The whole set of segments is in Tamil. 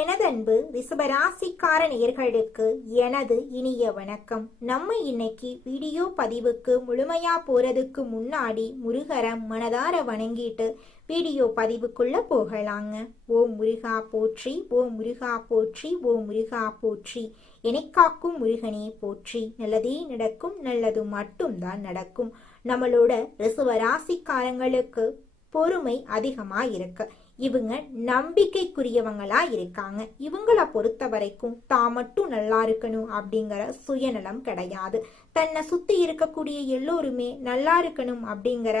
எனது அன்பு ரிஷபராசிக்கார நேயர்களுக்கு எனது இனிய வணக்கம். நம்ம இன்னைக்கு வீடியோ பதிவுக்கு முழுமையா போறதுக்கு முன்னாடி முருகரை மனதார வணங்கிட்டு வீடியோ பதிவுக்குள்ள போகலாங்க. ஓம் முருகா போற்றி, ஓம் முருகா போற்றி, ஓம் முருகா போற்றி. எனக்காக்கும் முருகனே போற்றி. நல்லதே நடக்கும், நல்லது மட்டும்தான் நடக்கும். நம்மளோட ரிஷபராசிக்காரங்களுக்கு பொறுமை அதிகமா இருக்கு. இவங்க நம்பிக்கைக்குரியவங்களா இருக்காங்க. இவங்கள பொறுத்த வரைக்கும் தான் மட்டும் நல்லா இருக்கணும் அப்படிங்கிற சுயநலம் கிடையாது. தன்னை சுத்தி இருக்கக்கூடிய எல்லோருமே நல்லா இருக்கணும் அப்படிங்கிற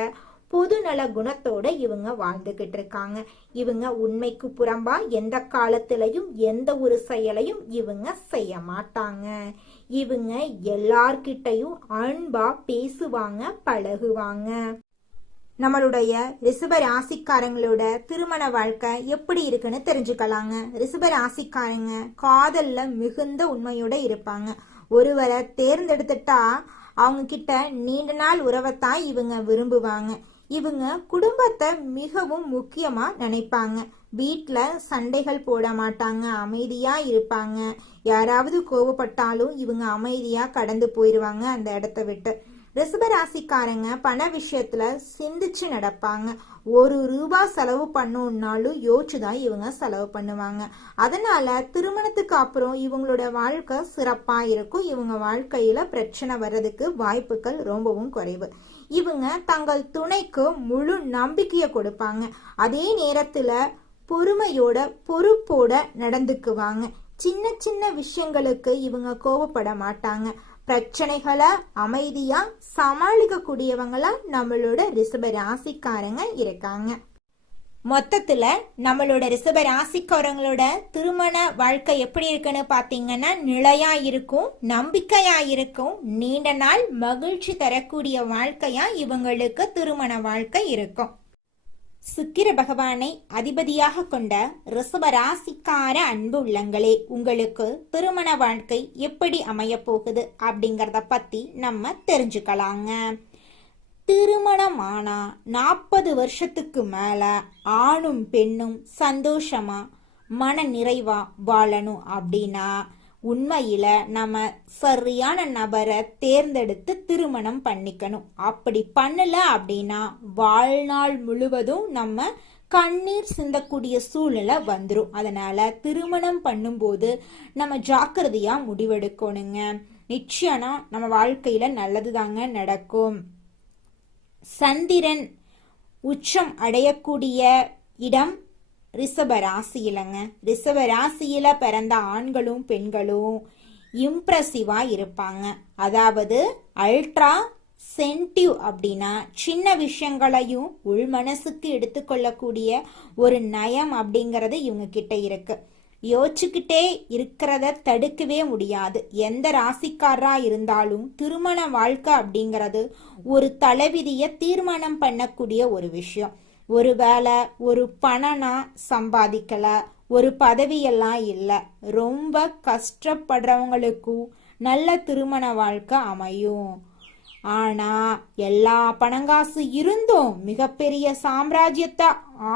பொதுநல குணத்தோட இவங்க வாழ்ந்துகிட்டு இருக்காங்க. இவங்க உண்மைக்கு புறம்பா எந்த காலத்திலையும் எந்த ஒரு செயலையும் இவங்க செய்ய மாட்டாங்க. இவங்க எல்லார்கிட்டையும் அன்பா பேசுவாங்க, பழகுவாங்க. நம்மளுடைய ரிஷப ராசிக்காரங்களோட திருமண வாழ்க்கை எப்படி இருக்குன்னு தெரிஞ்சுக்கலாங்க. ரிஷப ராசிக்காரங்க காதல்ல மிகுந்த உண்மையோட இருப்பாங்க. ஒருவரை தேர்ந்தெடுத்துட்டா அவங்க கிட்ட நீண்ட நாள் உறவைத்தான் இவங்க விரும்புவாங்க. இவங்க குடும்பத்தை மிகவும் முக்கியமா நினைப்பாங்க. வீட்டுல சண்டைகள் போட மாட்டாங்க, அமைதியா இருப்பாங்க. யாராவது கோவப்பட்டாலும் இவங்க அமைதியா கடந்து போயிடுவாங்க அந்த இடத்த விட்டு. ரிஷபராசிக்காரங்க பண விஷயத்துல சிந்திச்சு நடப்பாங்க. ₹1 செலவு பண்ணணும்னாலும் யோசிச்சுதான் இவங்க செலவு பண்ணுவாங்க. அதனால திருமணத்துக்கு அப்புறம் இவங்களோட வாழ்க்கை சிறப்பா இருக்கும். இவங்க வாழ்க்கையில பிரச்சனை வர்றதுக்கு வாய்ப்புகள் ரொம்பவும் குறைவு. இவங்க தங்கள் துணைக்கு முழு நம்பிக்கையை கொடுப்பாங்க. அதே நேரத்துல பொறுமையோட பொறுப்போட நடந்துக்குவாங்க. சின்ன சின்ன விஷயங்களுக்கு இவங்க கோவப்பட மாட்டாங்க. பிரச்சனைகளை அமைதியா சமாளிக்க கூடியவங்களா நம்மளோட ரிஷப ராசிக்காரங்க இருக்காங்க. மொத்தத்துல நம்மளோட ரிஷப ராசிக்காரங்களோட திருமண வாழ்க்கை எப்படி இருக்குன்னு பாத்தீங்கன்னா நிலையா இருக்கும், நம்பிக்கையா இருக்கும், நீண்ட நாள் மகிழ்ச்சி தரக்கூடிய வாழ்க்கையா இவங்களுக்கு திருமண வாழ்க்கை இருக்கும். சுக்கிர பகவானை அதிபதியாக கொண்ட ரிஷப ராசிக்கார அன்பு உள்ளங்களே, உங்களுக்கு திருமண வாழ்க்கை எப்படி அமைய போகுது அப்படிங்கறத பத்தி நம்ம தெரிஞ்சுக்கலாங்க. திருமணமானா 40 வருஷத்துக்கு மேல ஆணும் பெண்ணும் சந்தோஷமா மன நிறைவா வாழணும் அப்படின்னா உண்மையில நம்ம சரியான நபரை தேர்ந்தெடுத்து திருமணம் பண்ணிக்கணும். அப்படி பண்ணல அப்படின்னா வாழ்நாள் முழுவதும் நம்ம கண்ணீர் சிந்தக்கூடிய சூழ்நிலை வந்துடும். அதனால திருமணம் பண்ணும்போது நம்ம ஜாக்கிரதையா முடிவெடுக்கணுங்க. நிச்சயம் நம்ம வாழ்க்கையில நல்லதுதாங்க நடக்கும். சந்திரன் உச்சம் அடையக்கூடிய இடம் ரிஷப ராசியிலங்க. ரிஷப ராசியில பிறந்த ஆண்களும் பெண்களும் இம்ப்ரெசிவா இருப்பாங்க. அதாவது அல்ட்ரா சென்டிவ் அப்படின்னா சின்ன விஷயங்களையும் உள் மனசுக்கு எடுத்துக்கொள்ளக்கூடிய ஒரு நயம் அப்படிங்கறது இவங்க கிட்ட இருக்கு. யோசிச்சுக்கிட்டே இருக்கிறத தடுக்கவே முடியாது. எந்த ராசிக்காரரா இருந்தாலும் திருமண வாழ்க்கை அப்படிங்கறது ஒரு தலைவிதிய தீர்மானம் பண்ணக்கூடிய ஒரு விஷயம். ஒருவேளை ஒரு பணனா சம்பாதிக்கல, ஒரு பதவியெல்லாம் இல்லை, ரொம்ப கஷ்டப்படுறவங்களுக்கும் நல்ல திருமண வாழ்க்கை அமையும். ஆனா எல்லா பணங்காசு இருந்தும் மிகப்பெரிய சாம்ராஜ்யத்தை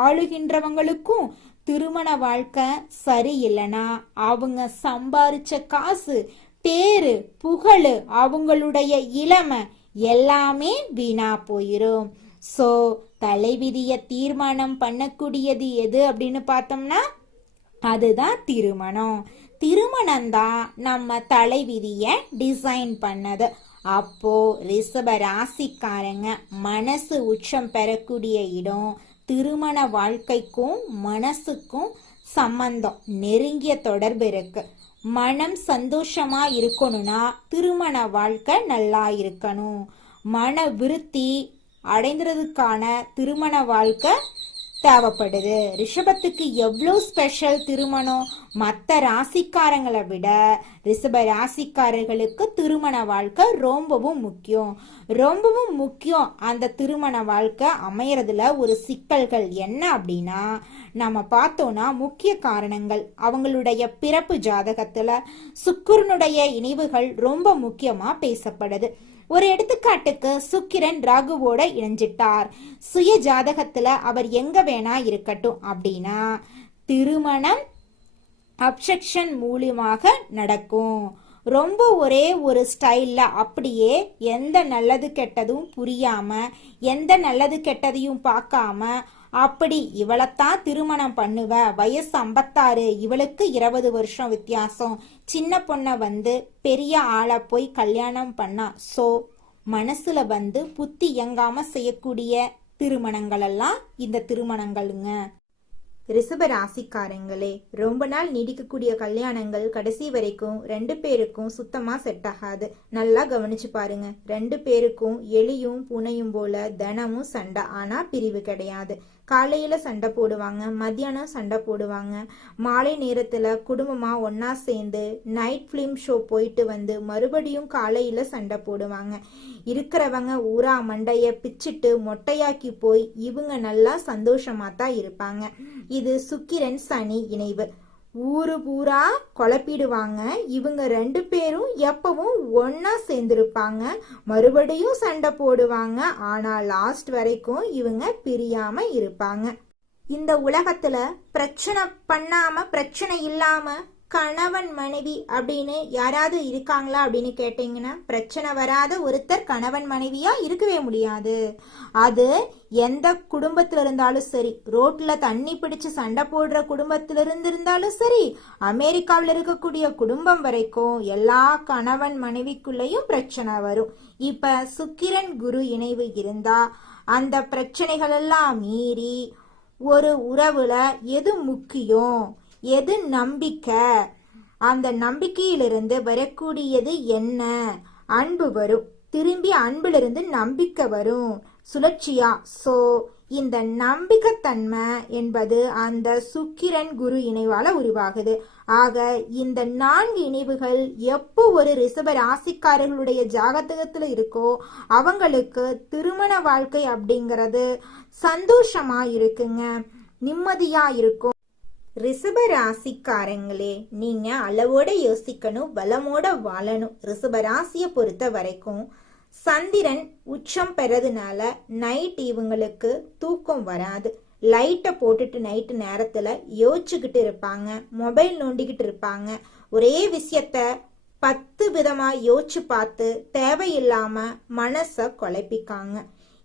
ஆளுகின்றவங்களுக்கும் திருமண வாழ்க்கை சரியில்லைனா அவங்க சம்பாரிச்ச காசு, பேரு, புகழ், அவங்களுடைய இளமை எல்லாமே வீணா போயிரும். சோ தலைவிதிய தீர்மானம் பண்ணக்கூடியது எது அப்படின்னு பார்த்தோம்னா அதுதான் திருமணம். திருமணம் தான் நம்ம தலைவிதிய டிசைன் பண்ணது. அப்போ ரிஷப ராசிக்காரங்க மனசு உச்சம் பெறக்கூடிய இடம். திருமண வாழ்க்கைக்கும் மனசுக்கும் சம்பந்தம், நெருங்கிய தொடர்பு இருக்கு. மனம் சந்தோஷமா இருக்கணும்னா திருமண வாழ்க்கை நல்லா இருக்கணும். மன விருத்தி அடைந்ததுக்கான திருமண வாழ்க்கை தேவைப்படுது. ரிஷபத்துக்கு எவ்வளோ ஸ்பெஷல் திருமணம். மற்ற ராசிக்காரங்களை விட ரிஷப ராசிக்காரர்களுக்கு திருமண வாழ்க்கை ரொம்பவும் முக்கியம், ரொம்பவும் முக்கியம். அந்த திருமண வாழ்க்கை அமையறதுல ஒரு சிக்கல்கள் என்ன அப்படின்னா நம்ம பார்த்தோம்னா முக்கிய காரணங்கள் அவங்களுடைய பிறப்பு ஜாதகத்துல சுக்கிரனுடைய இணைவுகள் ரொம்ப முக்கியமா பேசப்படுது. ஒரு எடுத்துக்காட்டுக்கு சுக்கிரன் ராகுவோட இணைஞ்சிட்டார். சுய ஜாதகத்துல அவர் எங்க வேணா இருக்கட்டும் அப்படின்னா திருமணம் அப்செக்ஷன் மூலியமாக நடக்கும். ரொம்ப ஒரே ஒரு ஸ்டைல்ல அப்படியே எந்த நல்லது கெட்டதும் புரியாம, எந்த நல்லது கெட்டதையும் பார்க்காம, அப்படி இவளைத்தான் திருமணம் பண்ணுவ, வயசு 56, இவளுக்கு 20 வருஷம் வித்தியாசம், சின்ன பொண்ணை பெரிய ஆளை போய் கல்யாணம் பண்ணா. சோ மனசுல புத்தி இயங்காம செய்யக்கூடிய திருமணங்கள் எல்லாம் இந்த திருமணங்களுங்க. ரிஷப ராசிக்காரங்களே, ரொம்ப நாள் நீடிக்கக்கூடிய கல்யாணங்கள் கடைசி வரைக்கும் 2 பேருக்கும் சுத்தமா செட் ஆகாது. நல்லா கவனிச்சு பாருங்க. 2 பேருக்கும் எலியும் பூனையும் போல தினமும் சண்டை, ஆனா பிரிவு கிடையாது. காலையில சண்டை போடுவாங்க, மத்தியானம் சண்டை போடுவாங்க, மாலை நேரத்துல குடும்பமா ஒன்னா சேர்ந்து நைட் பிலிம் ஷோ போயிட்டு மறுபடியும் காலையில சண்டை போடுவாங்க. இருக்கிறவங்க ஊரா மண்டைய பிச்சுட்டு மொட்டையாக்கி போய் இவங்க நல்லா சந்தோஷமா தான் இருப்பாங்க. இது சுக்கிரன் சனி இணைவு. ஊரு பூரா குழப்பிடுவாங்க. இவங்க 2 பேரும் எப்பவும் ஒன்னா சேர்ந்திருப்பாங்க, மறுபடியும் சண்டை போடுவாங்க. ஆனா லாஸ்ட் வரைக்கும் இவங்க பிரியாம இருப்பாங்க. இந்த உலகத்துல பிரச்சனை பண்ணாம பிரச்சனை இல்லாம கணவன் மனைவி அப்படின்னு யாராவது இருக்காங்களா அப்படின்னு கேட்டீங்கன்னா, பிரச்சனை வராத ஒருத்தர் கணவன் மனைவியா இருக்கவே முடியாது. அது எந்த குடும்பத்துல இருந்தாலும் சரி, ரோட்ல தண்ணி பிடிச்சு சண்டை போடுற குடும்பத்துல இருந்தாலும் சரி, அமெரிக்காவில் இருக்கக்கூடிய குடும்பம் வரைக்கும் எல்லா கணவன் மனைவிக்குள்ளேயும் பிரச்சனை வரும். இப்ப சுக்கிரன் குரு இணைவு இருந்தா அந்த பிரச்சனைகள் எல்லாம் மீறி ஒரு உறவுல எது முக்கியம், எது நம்பிக்கை, அந்த நம்பிக்கையிலிருந்து வரக்கூடியது என்ன, அன்பு வரும். திரும்பி அன்பிலிருந்து நம்பிக்கை வரும், சுழற்சியா. சோ இந்த நம்பிக்கைத்தன்மை என்பது அந்த சுக்கிரன் குரு இணைவால உருவாகுது. ஆக இந்த 4 இணைவுகள் எப்போ ஒரு ரிஷப ராசிக்காரர்களுடைய ஜாதகத்துல இருக்கோ அவங்களுக்கு திருமண வாழ்க்கை அப்படிங்கிறது சந்தோஷமா இருக்குங்க, நிம்மதியா இருக்கும். ரிஷப ராசிக்காரங்களே, நீங்க அளவோட யோசிக்கணும், பலமோட வாழணும். ரிஷப ராசியை பொறுத்த வரைக்கும் சந்திரன் உச்சம் பெறதுனால நைட் இவங்களுக்கு தூக்கம் வராது. லைட்டை போட்டுட்டு நைட்டு நேரத்துல யோசிச்சுக்கிட்டு இருப்பாங்க, மொபைல் நோண்டிக்கிட்டு இருப்பாங்க. ஒரே விஷயத்த 10 விதமா யோசிச்சு பார்த்து தேவையில்லாம மனச குழப்பிக்காங்க.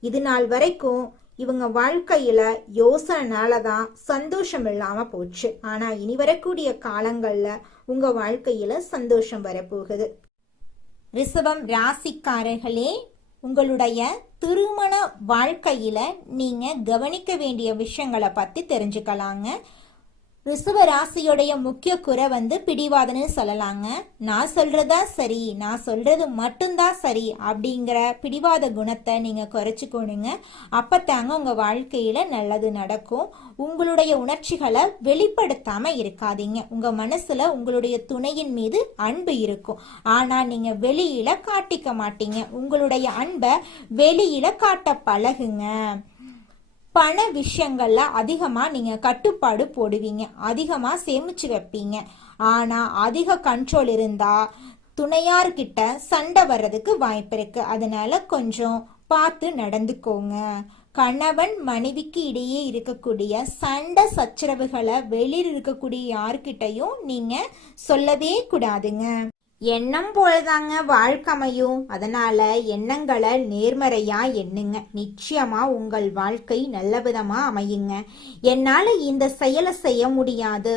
இது நாள் வரைக்கும் இவங்க வாழ்க்கையில யோசனைனாலதான் சந்தோஷம் இல்லாம போச்சு. ஆனா இனி வரக்கூடிய காலங்கள்ல உங்க வாழ்க்கையில சந்தோஷம் வரப்போகுது. ரிஷபம் ராசிக்காரர்களே, உங்களுடைய திருமண வாழ்க்கையில நீங்க கவனிக்க வேண்டிய விஷயங்களை பத்தி தெரிஞ்சுக்கலாங்க. ரிஷப ராசியோடைய முக்கிய குறை பிடிவாதன்னு சொல்லலாங்க. நான் சொல்றதா சரி, நான் சொல்றது மட்டும்தான் சரி அப்படிங்கிற பிடிவாத குணத்தை நீங்க குறைச்சிக்கோணுங்க. அப்பத்தாங்க உங்க வாழ்க்கையில நல்லது நடக்கும். உங்களுடைய உணர்ச்சிகளை வெளிப்படுத்தாம இருக்காதீங்க. உங்க மனசுல உங்களுடைய துணையின் மீது அன்பு இருக்கும், ஆனா நீங்க வெளியில காட்டிக்க மாட்டீங்க. உங்களுடைய அன்பை வெளியில காட்ட பழகுங்க. பண விஷயங்கள்ல அதிகமா நீங்க கட்டுப்பாடு போடுவீங்க, அதிகமா சேமிச்சு வைப்பீங்க. ஆனா அதிக கண்ட்ரோல் இருந்தா துணையார்கிட்ட சண்டை வர்றதுக்கு வாய்ப்பு இருக்கு. அதனால கொஞ்சம் பார்த்து நடந்துக்கோங்க. கணவன் மனைவிக்கு இடையே இருக்கக்கூடிய சண்டை சச்சரவுகளை வெளியில் இருக்கக்கூடிய யார்கிட்டையும் நீங்க சொல்லவே கூடாதுங்க. எண்ணம் போலதாங்க வாழ்க்கையும். அதனால எண்ணங்களை நேர்மறையா எண்ணுங்க. நிச்சயமா உங்கள் வாழ்க்கை நல்ல விதமா அமையுங்க. என்னால இந்த செயலை செய்ய முடியாது,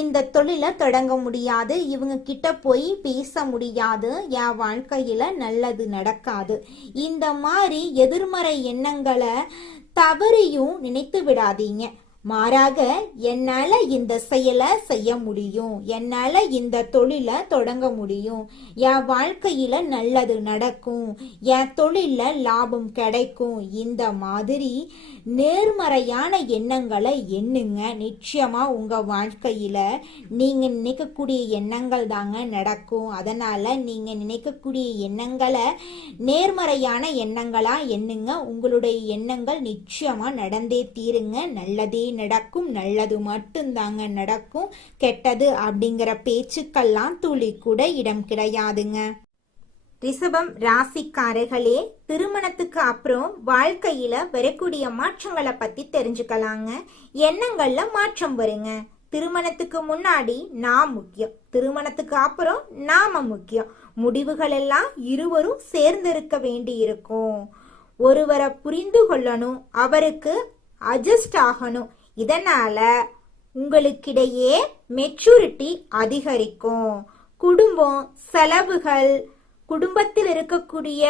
இந்த தொழிலை தொடங்க முடியாது, இவங்க கிட்ட போய் பேச முடியாது, என் வாழ்க்கையில நல்லது நடக்காது, இந்த மாதிரி எதிர்மறை எண்ணங்களை தவறியும் நினைத்து விடாதீங்க. மாறாக என்னால இந்த செயலை செய்ய முடியும், என்னால இந்த தொழிலை தொடங்க முடியும், என் வாழ்க்கையில நல்லது நடக்கும், என் தொழில லாபம் கிடைக்கும், இந்த மாதிரி நேர்மறையான எண்ணங்களை எண்ணுங்க. நிச்சயமா உங்க வாழ்க்கையில நீங்க நினைக்கக்கூடிய எண்ணங்கள் தாங்க நடக்கும். அதனால நீங்க நினைக்கக்கூடிய எண்ணங்களை நேர்மறையான எண்ணங்களா எண்ணுங்க. உங்களுடைய எண்ணங்கள் நிச்சயமா நடந்தே தீருங்க. நல்லதே நடக்கும், நல்லது மட்டும்தாங்க நடக்கும். கெட்டது அப்படிங்கிற பேச்சுக்கெல்லாம் துளி கூட இடம் கிடையாதுங்க. ரிஷபம் ராசிக்காரர்களே, திருமணத்துக்கு அப்புறம் வாழ்க்கையில வரக்கூடிய மாற்றங்களை பத்தி தெரிஞ்சுக்கலாங்க. எண்ணங்கள்ல மாற்றம் வருங்க. திருமணத்துக்கு முன்னாடி நான் முக்கியம், திருமணத்துக்கு அப்புறம் நாம முக்கியம். முடிவுகள் எல்லாம் இருவரும் சேர்ந்திருக்க வேண்டி இருக்கும். ஒருவரை புரிந்து கொள்ளணும், அவருக்கு அட்ஜஸ்ட் ஆகணும். இதனால உங்களுக்கிடையே மெச்சூரிட்டி அதிகரிக்கும். குடும்பம் செலவுகள், குடும்பத்தில் இருக்கக்கூடிய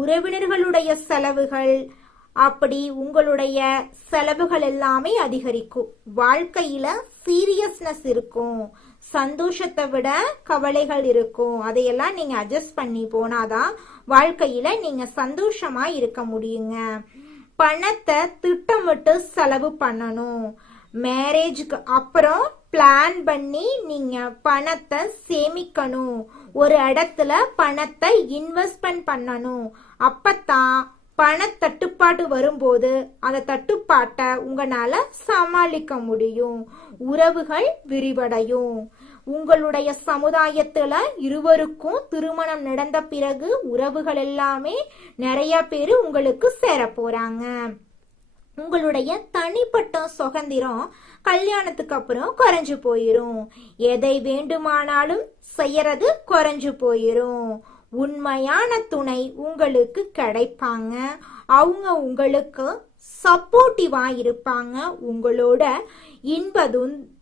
உறவினர்களுடைய செலவுகள், அப்படி உங்களுடைய செலவுகள் எல்லாமே அதிகரிக்கும். வாழ்க்கையில சீரியஸ்னஸ் இருக்கும், சந்தோஷத்தை விட கவலைகள் இருக்கும். அதையெல்லாம் நீங்க அட்ஜஸ்ட் பண்ணி போனாதான் வாழ்க்கையில நீங்க சந்தோஷமா இருக்க முடியுங்க. பணத்தை திட்டமிட்டு செலவு பண்ணணும். மேரேஜுக்கு அப்புறம் பிளான் பண்ணி நீங்க பணத்தை சேமிக்கணும். ஒரு இடத்துல பணத்தை இன்வெஸ்ட்மெண்ட் பண்ணணும். அப்பதான் பண தட்டுப்பாடு வரும்போது அந்த தட்டுப்பாட்டை உங்களால சமாளிக்க முடியும். உறவுகள் விரிவடையும். உங்களுடைய சமுதாயத்துல இருவருக்கும் திருமணம் நடந்த பிறகு உறவுகள் எல்லாமே நிறைய பேரு உங்களுக்கு சேர போறாங்க. உங்களுடைய தனிப்பட்ட சுதந்திரம் கல்யாணத்துக்கு அப்புறம் குறைஞ்சு போயிரும். எதை வேண்டுமானாலும் செய்யறது குறைஞ்சு போயிரும். உண்மையான துணை உங்களுக்கு கிடைப்பாங்க. அவங்க உங்களுக்கு சப்போர்ட்டிவா இருப்பாங்க. உங்களோட இன்ப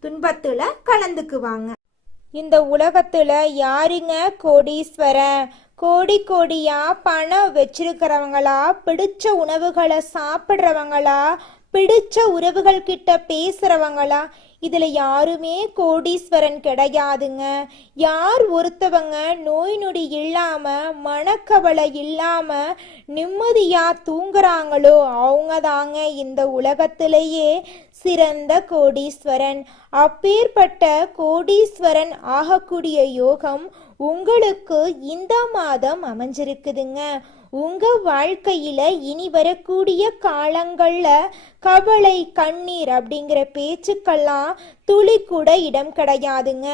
துன்பத்துல கலந்துக்குவாங்க. இந்த உலகத்துல யாருங்க கோடீஸ்வரன்? கோடி கோடியா பணம் வச்சிருக்கிறவங்களா, பிடிச்ச உணவுகளை சாப்பிட்றவங்களா, பிடிச்ச உறவுகள் கிட்ட பேசுறவங்களா? இதுல யாருமே கோடீஸ்வரன் கிடையாதுங்க. யார் ஒருத்தவங்க நோய் நொடி இல்லாம, மனக்கவலை இல்லாம நிம்மதியா தூங்குறாங்களோ அவங்க தாங்க இந்த உலகத்திலேயே சிறந்த கோடீஸ்வரன். அப்பேற்பட்ட கோடீஸ்வரன் ஆகக்கூடிய யோகம் உங்களுக்கு இந்த மாதம் அமைஞ்சிருக்குதுங்க. உங்க வாழ்க்கையில இனி வரக்கூடிய காலங்கள்ல கவலை, கண்ணீர் அப்படிங்கிற பேச்சுக்கெல்லாம் துளி கூட இடம் கிடையாதுங்க.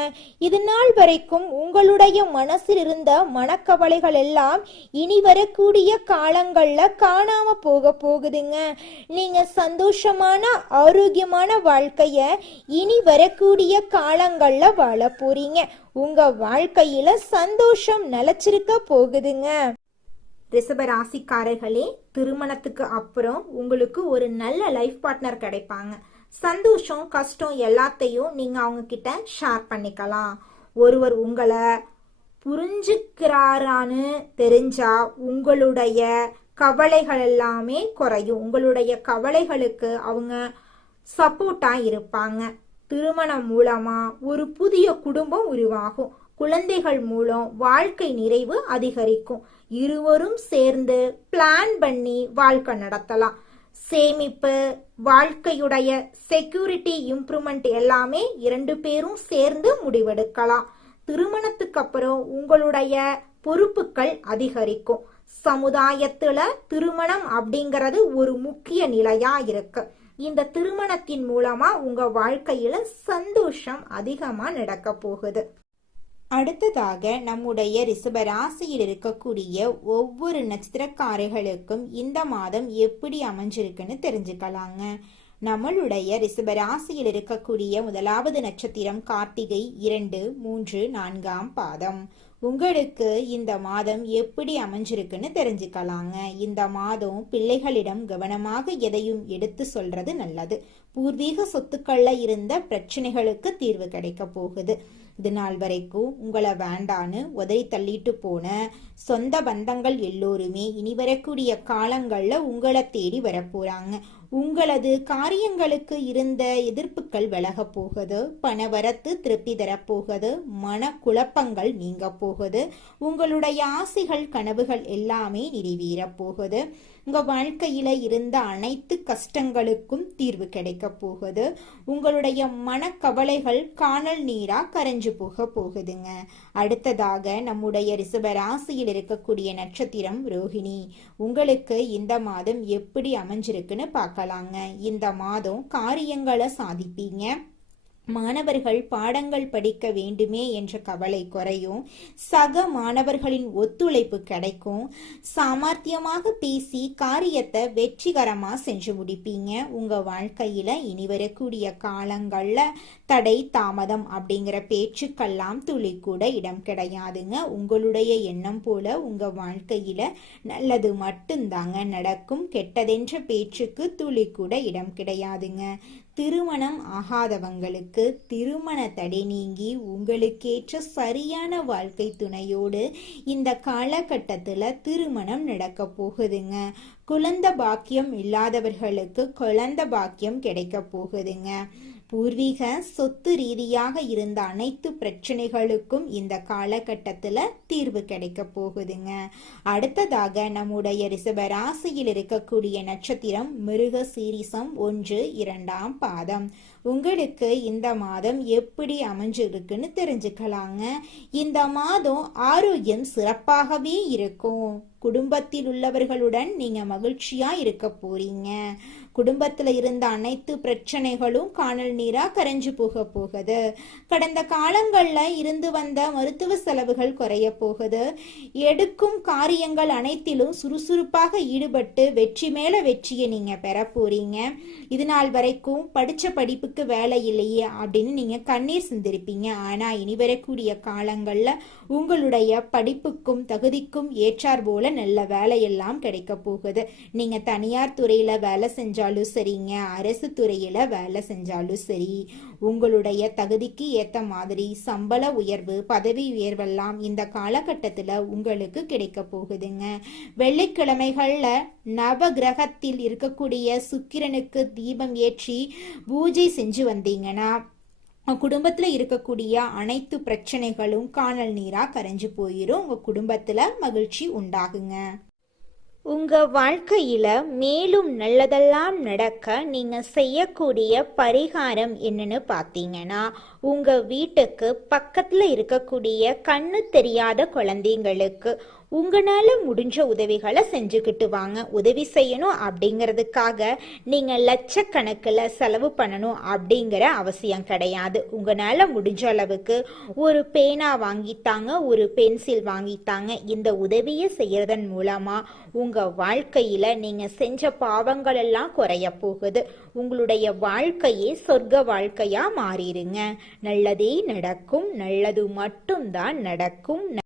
இது நாள் வரைக்கும் உங்களுடைய மனசில் இருந்த மனக்கவலைகள் எல்லாம் இனி வரக்கூடிய காலங்கள்ல காணாம போகுதுங்க. நீங்க சந்தோஷமான ஆரோக்கியமான வாழ்க்கைய இனி வரக்கூடிய காலங்கள்ல வாழ போறீங்க. உங்க வாழ்க்கையில சந்தோஷம் நிலைச்சிருக்க போகுதுங்க. ரிஷப ராசிக்காரர்களே, திருமணத்துக்கு அப்புறம் உங்களுக்கு ஒரு நல்ல லைஃப் பார்ட்னர் கிடைப்பாங்க. சந்தோஷம், கஷ்டம் எல்லாத்தையும் நீங்க அவங்க கிட்ட ஷேர் பண்ணிக்கலாம். ஒருவர் உங்களை புரிஞ்சுக்கிறாரான்னு தெரிஞ்சா உங்களுடைய கவலைகள் எல்லாமே குறையும். உங்களுடைய கவலைகளுக்கு அவங்க சப்போர்ட்டா இருப்பாங்க. திருமணம் மூலமா ஒரு புதிய குடும்பம் உருவாகும். குழந்தைகள் மூலம் வாழ்க்கை நிறைவு அதிகரிக்கும். இருவரும் சேர்ந்து பிளான் பண்ணி வாழ்க்கை நடத்தலாம். சேமிப்பு, வாழ்க்கையுடைய செக்யூரிட்டி இம்ப்ரூவ்மெண்ட் எல்லாமே இரண்டு பேரும் சேர்ந்து முடிவெடுக்கலாம். திருமணத்துக்கு அப்புறம் உங்களுடைய பொறுப்புகள் அதிகரிக்கும். சமுதாயத்துல திருமணம் அப்படிங்கிறது ஒரு முக்கிய நிலையா இருக்கு. இந்த திருமணத்தின் மூலமா உங்க வாழ்க்கையில சந்தோஷம் அதிகமா நடக்க போகுது. அடுத்ததாக நம்முடைய ரிஷப ராசியில் இருக்கக்கூடிய ஒவ்வொரு நட்சத்திரக்காரர்களுக்கும் இந்த மாதம் எப்படி அமைஞ்சிருக்குன்னு தெரிஞ்சுக்கலாங்க. நம்மளுடைய ரிஷப ராசியில் இருக்கக்கூடிய முதலாவது நட்சத்திரம் கார்த்திகை 2, 3, 4ஆம் பாதம். உங்களுக்கு இந்த மாதம் எப்படி அமைஞ்சிருக்குன்னு தெரிஞ்சுக்கலாங்க. இந்த மாதம் பிள்ளைகளிடம் கவனமாக எதையும் எடுத்து சொல்றது நல்லது. பூர்வீக சொத்துக்கள்ல இருந்த பிரச்சனைகளுக்கு தீர்வு கிடைக்க போகுது. இது நாள் வரைக்கும் உங்களை வேண்டான்னு உதறி தள்ளிட்டு போன சொந்த பந்தங்கள் எல்லோருமே இனி வரக்கூடிய காலங்கள்ல உங்களை தேடி வரப்போறாங்க. உங்களது காரியங்களுக்கு இருந்த எதிர்ப்புகள் விலக போகுது. பணவரத்து திருப்தி தரப்போகுது. மன குழப்பங்கள் நீங்க போகுது. உங்களுடைய ஆசைகள், கனவுகள் எல்லாமே நிறைவேற போகுது. உங்க வாழ்க்கையில இருந்த அனைத்து கஷ்டங்களுக்கும் தீர்வு கிடைக்க போகுது. உங்களுடைய மனக்கவலைகள் காணல் நீரா கரைஞ்சு போகுதுங்க. அடுத்ததாக நம்முடைய ரிஷப ராசியில் இருக்கக்கூடிய நட்சத்திரம் ரோஹிணி. உங்களுக்கு இந்த மாதம் எப்படி அமைஞ்சிருக்குன்னு பார்க்கலாங்க. இந்த மாதம் காரியங்களை சாதிப்பீங்க. மாணவர்கள் பாடங்கள் படிக்க வேண்டுமே என்ற கவலை குறையும். சக மாணவர்களின் ஒத்துழைப்பு கிடைக்கும். சாமர்த்தியமாக பேசி காரியத்தை வெற்றிகரமா செஞ்சு முடிப்பீங்க. உங்க வாழ்க்கையில இனி வரக்கூடிய காலங்கள்ல தடை தாமதம் அப்படிங்கிற பேச்சுக்கெல்லாம் துளி கூட இடம் கிடையாதுங்க. உங்களுடைய எண்ணம் போல உங்க வாழ்க்கையில நல்லது மட்டும்தாங்க நடக்கும். கெட்டதென்ற பேச்சுக்கு துளி கூட இடம் கிடையாதுங்க. திருமணம் ஆகாதவங்களுக்கு திருமண தடை நீங்கி உங்களுக்கேற்ற சரியான வாழ்க்கை துணையோடு இந்த காலகட்டத்தில் திருமணம் நடக்க போகுதுங்க. குழந்தை பாக்கியம் இல்லாதவர்களுக்கு குழந்தை பாக்கியம் கிடைக்க போகுதுங்க. பூர்வீக சொத்து ரீதியாக இருந்த அனைத்து பிரச்சனைகளுக்கும் இந்த காலகட்டத்தில் தீர்வு கிடைக்க போகுதுங்க. அடுத்ததாக நம்முடைய ரிஷப ராசியில் இருக்கக்கூடிய நட்சத்திரம் மிருக சீரிசம் 1, 2ஆம் பாதம். உங்களுக்கு இந்த மாதம் எப்படி அமைஞ்சிருக்குன்னு தெரிஞ்சுக்கலாங்க. இந்த மாதம் ஆரோக்கியம் சிறப்பாகவே இருக்கும். குடும்பத்தில் உள்ளவர்களுடன் நீங்க மகிழ்ச்சியா இருக்க போறீங்க. குடும்பத்துல இருந்த அனைத்து பிரச்சனைகளும் காணல் நீரா கரைஞ்சு போகுது. கடந்த காலங்கள்ல இருந்து வந்த மருத்துவ செலவுகள் குறைய போகுது. எடுக்கும் காரியங்கள் அனைத்திலும் சுறுசுறுப்பாக ஈடுபட்டு வெற்றி மேல வெற்றியை நீங்க பெற போறீங்க. இது நாள் வரைக்கும் படிச்ச படிப்புக்கு வேலை இல்லையே அப்படின்னு நீங்க கண்ணீர் சிந்திருப்பீங்க. ஆனா இனி வரக்கூடிய காலங்கள்ல உங்களுடைய படிப்புக்கும் தகுதிக்கும் ஏற்றார் போல நல்ல வேலையெல்லாம் கிடைக்க போகுது. நீங்க தனியார் துறையில வேலை செஞ்சாலும் சரிங்க, அரசு துறையில வேலை செஞ்சாலும் சரி, உங்களுடைய தகுதிக்கு ஏத்த மாதிரி சம்பள உயர்வு பதவி உயர்வெல்லாம் இந்த காலகட்டத்துல உங்களுக்கு கிடைக்க போகுதுங்க. வெள்ளிக்கிழமைகள்ல நவ கிரகத்தில் இருக்கக்கூடிய சுக்கிரனுக்கு தீபம் ஏற்றி பூஜை செஞ்சு வந்தீங்கன்னா குடும்பத்துல இருக்கக்கூடிய அனைத்து பிரச்சனைகளும் காணல் நீரா கரைஞ்சு போயிரும். உங்க குடும்பத்துல மகிழ்ச்சி உண்டாகுங்க. உங்க வாழ்க்கையில மேலும் நல்லதெல்லாம் நடக்க நீங்க செய்யக்கூடிய பரிகாரம் என்னன்னு பார்த்தீங்கன்னா, உங்க வீட்டுக்கு பக்கத்துல இருக்கக்கூடிய கண்ணு தெரியாத குழந்தைங்களுக்கு உங்களால முடிஞ்ச உதவிகளை செஞ்சுக்கிட்டு வாங்க. உதவி செய்யணும் அப்படிங்கிறதுக்காக நீங்க லட்சக்கணக்கில் செலவு பண்ணணும் அப்படிங்கிற அவசியம் கிடையாது. உங்களால முடிஞ்ச அளவுக்கு ஒரு பேனா வாங்கித்தாங்க, ஒரு பென்சில் வாங்கித்தாங்க. இந்த உதவியை செய்யறதன் மூலமா உங்க வாழ்க்கையில நீங்க செஞ்ச பாவங்கள் எல்லாம் குறைய போகுது. உங்களுடைய வாழ்க்கையே சொர்க்க வாழ்க்கையா மாறிடுங்க. நல்லதே நடக்கும். நல்லது மட்டும்தான் நடக்கும்.